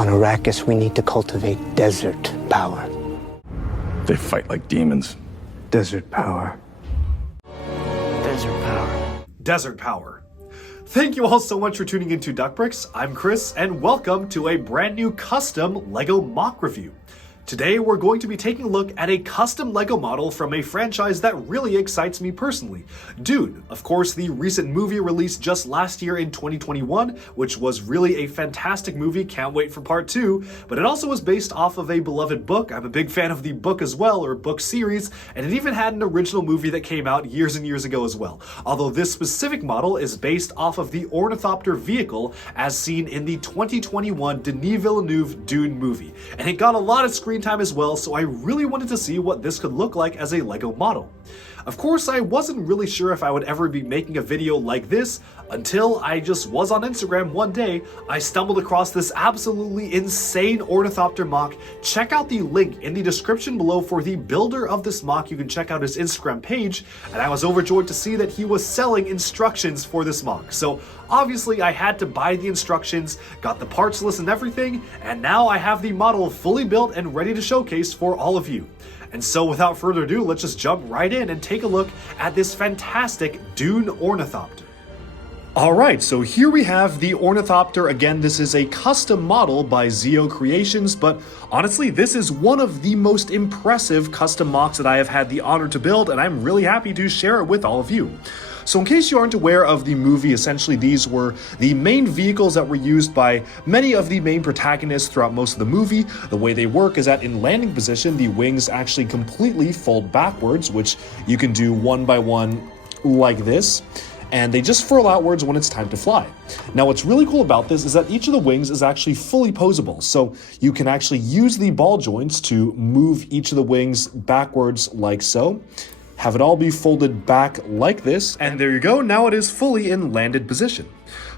On Arrakis, we need to cultivate desert power. They fight like demons. Desert power. Desert power. Desert power. Thank you all so much for tuning into Duckbricks. I'm Chris, and welcome to a brand new custom LEGO MOC review. Today we're going to be taking a look at a custom LEGO model from a franchise that really excites me personally, DUNE. Of course, the recent movie released just last year in 2021, which was really a fantastic movie, can't wait for part 2, but it also was based off of a beloved book. I'm a big fan of the book as well, or book series, and it even had an original movie that came out years and years ago as well. Although this specific model is based off of the Ornithopter vehicle as seen in the 2021 Denis Villeneuve DUNE movie, and it got a lot of screen time as well, so I really wanted to see what this could look like as a LEGO model. Of course, I wasn't really sure if I would ever be making a video like this until I just was on Instagram one day. I stumbled across this absolutely insane Ornithopter MOC. Check out the link in the description below for the builder of this MOC. You can check out his Instagram page, and I was overjoyed to see that he was selling instructions for this MOC. So obviously I had to buy the instructions, got the parts list and everything, and now I have the model fully built and ready to showcase for all of you. And so without further ado, let's just jump right in and take a look at this fantastic DUNE Ornithopter. Alright, so here we have the Ornithopter. Again, this is a custom model by Zeo Creations, but honestly, this is one of the most impressive custom MOCs that I have had the honor to build, and I'm really happy to share it with all of you. So in case you aren't aware of the movie, essentially these were the main vehicles that were used by many of the main protagonists throughout most of the movie. The way they work is that in landing position, the wings actually completely fold backwards, which you can do one by one like this, and they just furl outwards when it's time to fly. Now what's really cool about this is that each of the wings is actually fully posable, so you can actually use the ball joints to move each of the wings backwards like so, have it all be folded back like this, and there you go, now it is fully in landed position.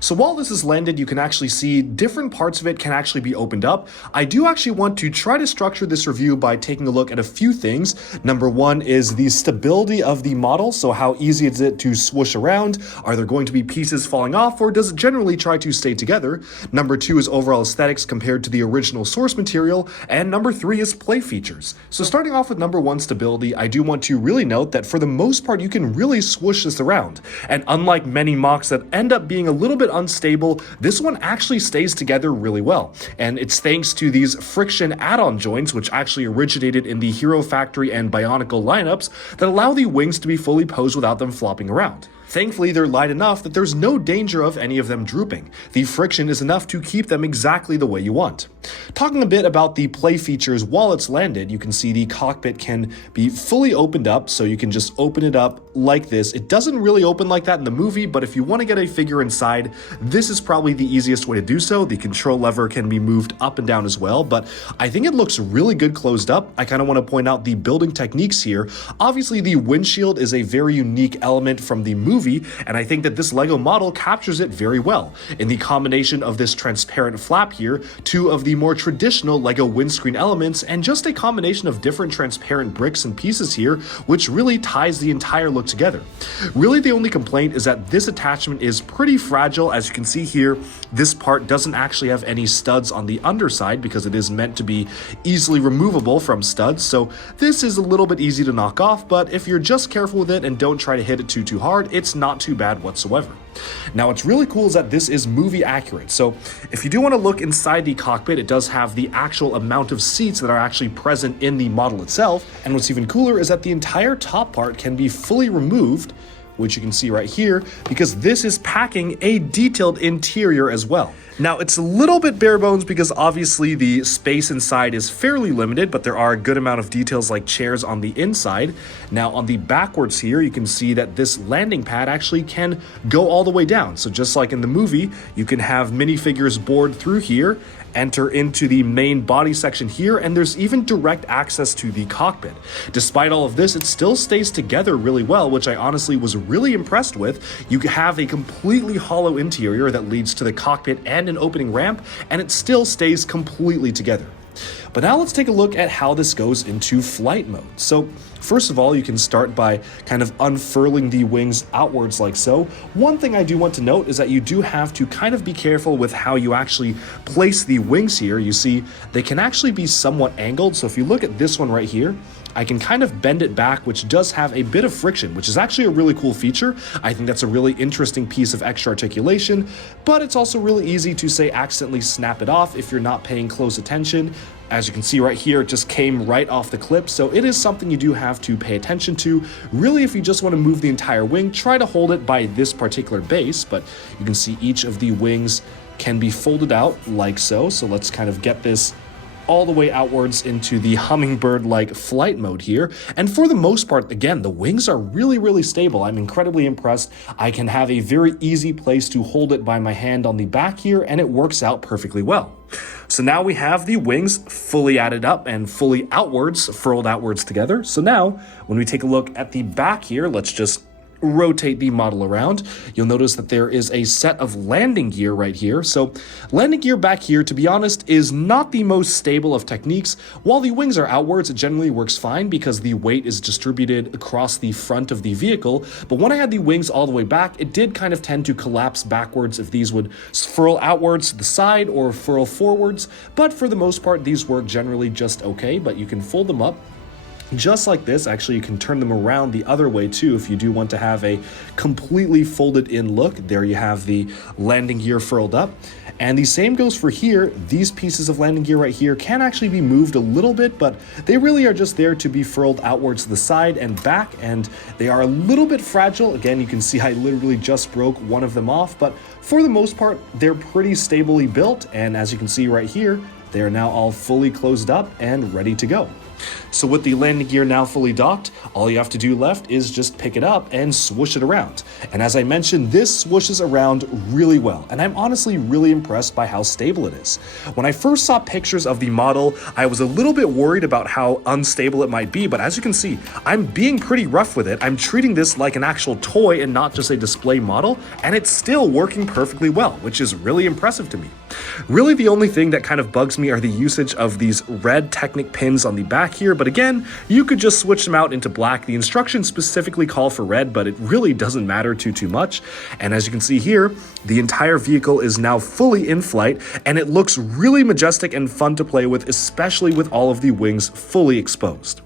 So while this is landed, you can actually see different parts of it can actually be opened up. I do actually want to try to structure this review by taking a look at a few things. Number one is the stability of the model, so how easy is it to swoosh around? Are there going to be pieces falling off, or does it generally try to stay together? Number two is overall aesthetics compared to the original source material, and number three is play features. So starting off with number one, stability, I do want to really note that for the most part, you can really swoosh this around. And unlike many MOCs that end up being a little bit unstable, this one actually stays together really well. And it's thanks to these friction add-on joints, which actually originated in the Hero Factory and Bionicle lineups, that allow the wings to be fully posed without them flopping around. Thankfully, they're light enough that there's no danger of any of them drooping. The friction is enough to keep them exactly the way you want. Talking a bit about the play features while it's landed, you can see the cockpit can be fully opened up, so you can just open it up like this. It doesn't really open like that in the movie, but if you want to get a figure inside, this is probably the easiest way to do so. The control lever can be moved up and down as well, but I think it looks really good closed up. I kind of want to point out the building techniques here. Obviously, the windshield is a very unique element from the movie, and I think that this LEGO model captures it very well. In the combination of this transparent flap here, two of the more traditional LEGO windscreen elements, and just a combination of different transparent bricks and pieces here, which really ties the entire look together. Really, the only complaint is that this attachment is pretty fragile. As you can see here, this part doesn't actually have any studs on the underside because it is meant to be easily removable from studs, so this is a little bit easy to knock off, but if you're just careful with it and don't try to hit it too hard, it's not too bad whatsoever. Now what's really cool is that this is movie accurate, so if you do want to look inside the cockpit, it does have the actual amount of seats that are actually present in the model itself, and what's even cooler is that the entire top part can be fully removed, which you can see right here, because this is packing a detailed interior as well. Now, it's a little bit bare bones because obviously the space inside is fairly limited, but there are a good amount of details like chairs on the inside. Now, on the backwards here, you can see that this landing pad actually can go all the way down. So just like in the movie, you can have minifigures board through here, enter into the main body section here, and there's even direct access to the cockpit. Despite all of this, it still stays together really well, which I honestly was really impressed with. You have a completely hollow interior that leads to the cockpit and an opening ramp, and it still stays completely together. But now let's take a look at how this goes into flight mode. So first of all, you can start by kind of unfurling the wings outwards like so. One thing I do want to note is that you do have to kind of be careful with how you actually place the wings here. You see, they can actually be somewhat angled. So if you look at this one right here, I can kind of bend it back, which does have a bit of friction, which is actually a really cool feature. I think that's a really interesting piece of extra articulation, but it's also really easy to, say, accidentally snap it off if you're not paying close attention. As you can see right here, it just came right off the clip, so it is something you do have to pay attention to. Really, if you just want to move the entire wing, try to hold it by this particular base, but you can see each of the wings can be folded out like so. So let's kind of get this all the way outwards into the hummingbird-like flight mode here. And for the most part, again, the wings are really stable. I'm incredibly impressed. I can have a very easy place to hold it by my hand on the back here, and it works out perfectly well. So now we have the wings fully added up and fully outwards, furled outwards together. So now, when we take a look at the back here, let's just rotate the model around. You'll notice that there is a set of landing gear right here. So landing gear back here, to be honest, is not the most stable of techniques. While the wings are outwards, it generally works fine because the weight is distributed across the front of the vehicle. But when I had the wings all the way back, it did kind of tend to collapse backwards if these would furl outwards to the side or furl forwards. But for the most part, these work generally just okay, but you can fold them up just like this. Actually, you can turn them around the other way too if you do want to have a completely folded in look. There you have the landing gear furled up. And the same goes for here. These pieces of landing gear right here can actually be moved a little bit, but they really are just there to be furled outwards to the side and back, and they are a little bit fragile. Again, you can see I literally just broke one of them off, but for the most part, they're pretty stably built. And as you can see right here, they are now all fully closed up and ready to go. So with the landing gear now fully docked, all you have to do left is just pick it up and swoosh it around. And as I mentioned, this swooshes around really well, and I'm honestly really impressed by how stable it is. When I first saw pictures of the model, I was a little bit worried about how unstable it might be, but as you can see, I'm being pretty rough with it. I'm treating this like an actual toy and not just a display model, and it's still working perfectly well, which is really impressive to me. Really, the only thing that kind of bugs me are the usage of these red Technic pins on the back here, but again, you could just switch them out into black. The instructions specifically call for red, but it really doesn't matter too much. And as you can see here, the entire vehicle is now fully in flight, and it looks really majestic and fun to play with, especially with all of the wings fully exposed.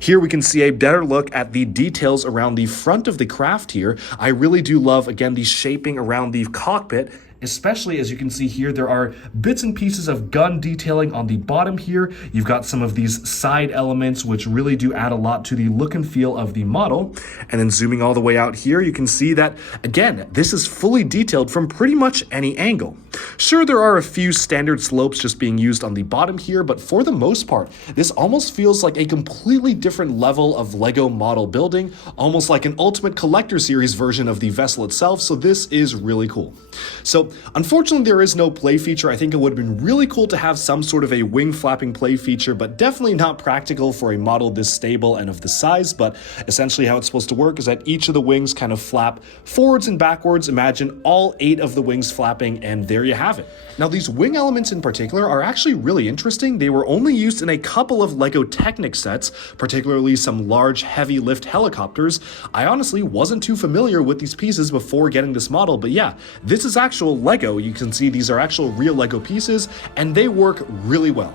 Here we can see a better look at the details around the front of the craft here. I really do love, again, the shaping around the cockpit. Especially as you can see here, there are bits and pieces of gun detailing on the bottom here. You've got some of these side elements which really do add a lot to the look and feel of the model. And then zooming all the way out here, you can see that, again, this is fully detailed from pretty much any angle. Sure, there are a few standard slopes just being used on the bottom here, but for the most part, this almost feels like a completely different level of LEGO model building, almost like an Ultimate Collector Series version of the vessel itself, so this is really cool. So unfortunately, there is no play feature. I think it would have been really cool to have some sort of a wing flapping play feature, but definitely not practical for a model this stable and of this size. But essentially how it's supposed to work is that each of the wings kind of flap forwards and backwards. Imagine all 8 of the wings flapping, and there you have it. Now, these wing elements in particular are actually really interesting. They were only used in a couple of LEGO Technic sets, particularly some large heavy lift helicopters. I honestly wasn't too familiar with these pieces before getting this model, but yeah, this is actual LEGO. You can see these are actual real LEGO pieces, and they work really well.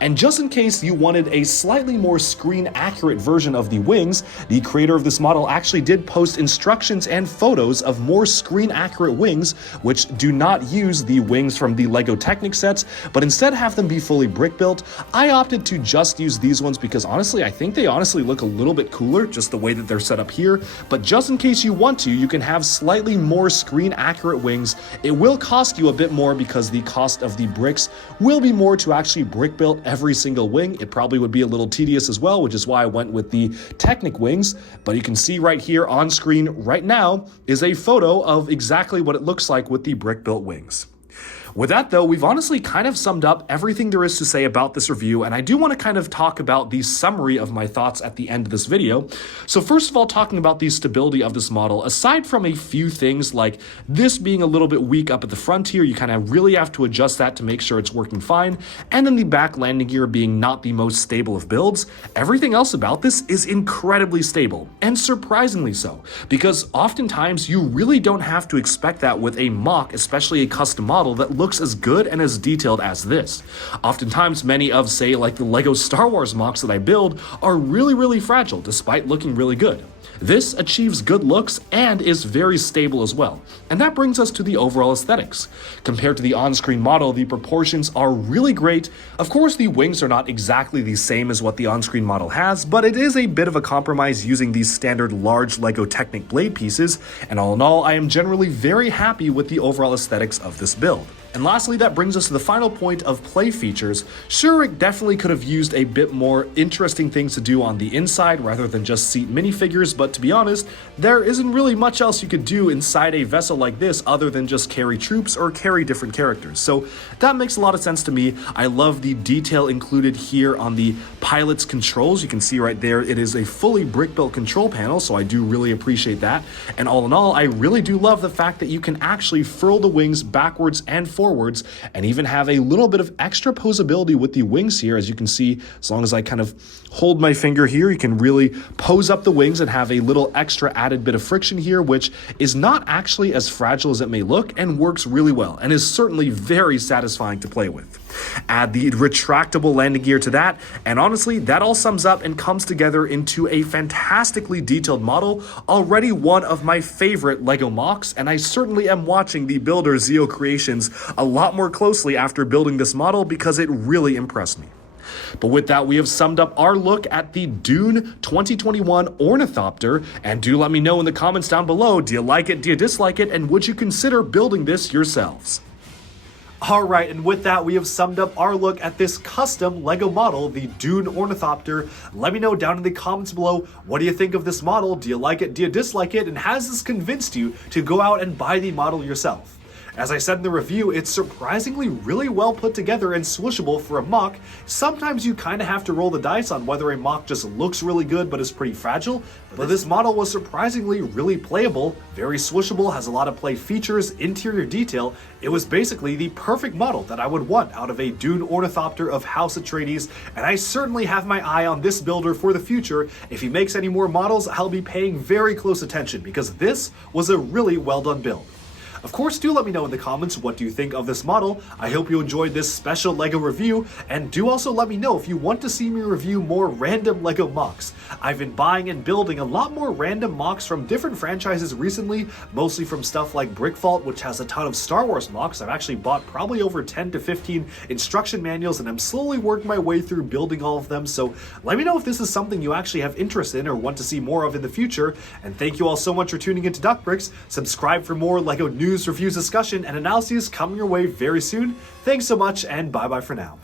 And just in case you wanted a slightly more screen accurate version of the wings, the creator of this model actually did post instructions and photos of more screen accurate wings, which do not use the wings from the LEGO Technic sets, but instead have them be fully brick built. I opted to just use these ones because honestly, I think they honestly look a little bit cooler, just the way that they're set up here. But just in case you want to, you can have slightly more screen accurate wings. It will cost you a bit more because the cost of the bricks will be more to actually brick build every single wing. It probably would be a little tedious as well, which is why I went with the Technic wings. But you can see right here on screen right now is a photo of exactly what it looks like with the brick built wings. With that though, we've honestly kind of summed up everything there is to say about this review, and I do want to kind of talk about the summary of my thoughts at the end of this video. So first of all, talking about the stability of this model, aside from a few things like this being a little bit weak up at the front here, you kind of really have to adjust that to make sure it's working fine, and then the back landing gear being not the most stable of builds, everything else about this is incredibly stable, and surprisingly so, because oftentimes you really don't have to expect that with a MOC, especially a custom model that looks as good and as detailed as this. Oftentimes many of, say, like the LEGO Star Wars MOCs that I build are really fragile despite looking really good. This achieves good looks and is very stable as well, and that brings us to the overall aesthetics. Compared to the on-screen model, the proportions are really great. Of course, the wings are not exactly the same as what the on-screen model has, but it is a bit of a compromise using these standard large LEGO Technic blade pieces, and all in all, I am generally very happy with the overall aesthetics of this build. And lastly, that brings us to the final point of play features. Sure, it definitely could have used a bit more interesting things to do on the inside rather than just seat minifigures, but to be honest, there isn't really much else you could do inside a vessel like this other than just carry troops or carry different characters. So that makes a lot of sense to me. I love the detail included here on the pilot's controls. You can see right there, it is a fully brick-built control panel, so I do really appreciate that. And all in all, I really do love the fact that you can actually furl the wings backwards and forwards, and even have a little bit of extra posability with the wings here. As you can see, as long as I kind of hold my finger here, you can really pose up the wings and have a little extra added bit of friction here, which is not actually as fragile as it may look and works really well and is certainly very satisfying to play with. Add the retractable landing gear to that, and honestly, that all sums up and comes together into a fantastically detailed model, already one of my favorite LEGO MOCs, and I certainly am watching the builder Zeo Creations a lot more closely after building this model because it really impressed me. But with that, we have summed up our look at the DUNE 2021 Ornithopter, and do let me know in the comments down below, do you like it, do you dislike it, and would you consider building this yourselves? Alright, and with that, we have summed up our look at this custom LEGO model, the DUNE Ornithopter. Let me know down in the comments below, what do you think of this model? Do you like it? Do you dislike it? And has this convinced you to go out and buy the model yourself? As I said in the review, it's surprisingly really well put together and swooshable for a MOC. Sometimes you kind of have to roll the dice on whether a MOC just looks really good but is pretty fragile, but this model was surprisingly really playable, very swooshable, has a lot of play features, interior detail. It was basically the perfect model that I would want out of a DUNE Ornithopter of House Atreides, and I certainly have my eye on this builder for the future. If he makes any more models, I'll be paying very close attention because this was a really well done build. Of course, do let me know in the comments what do you think of this model. I hope you enjoyed this special LEGO review, and do also let me know if you want to see me review more random LEGO MOCs. I've been buying and building a lot more random MOCs from different franchises recently, mostly from stuff like Brickfault, which has a ton of Star Wars MOCs. I've actually bought probably over 10 to 15 instruction manuals, and I'm slowly working my way through building all of them, so let me know if this is something you actually have interest in or want to see more of in the future. And thank you all so much for tuning into DuckBricks. Subscribe for more LEGO news, reviews, discussion, and analyses coming your way very soon. Thanks so much, and bye-bye for now.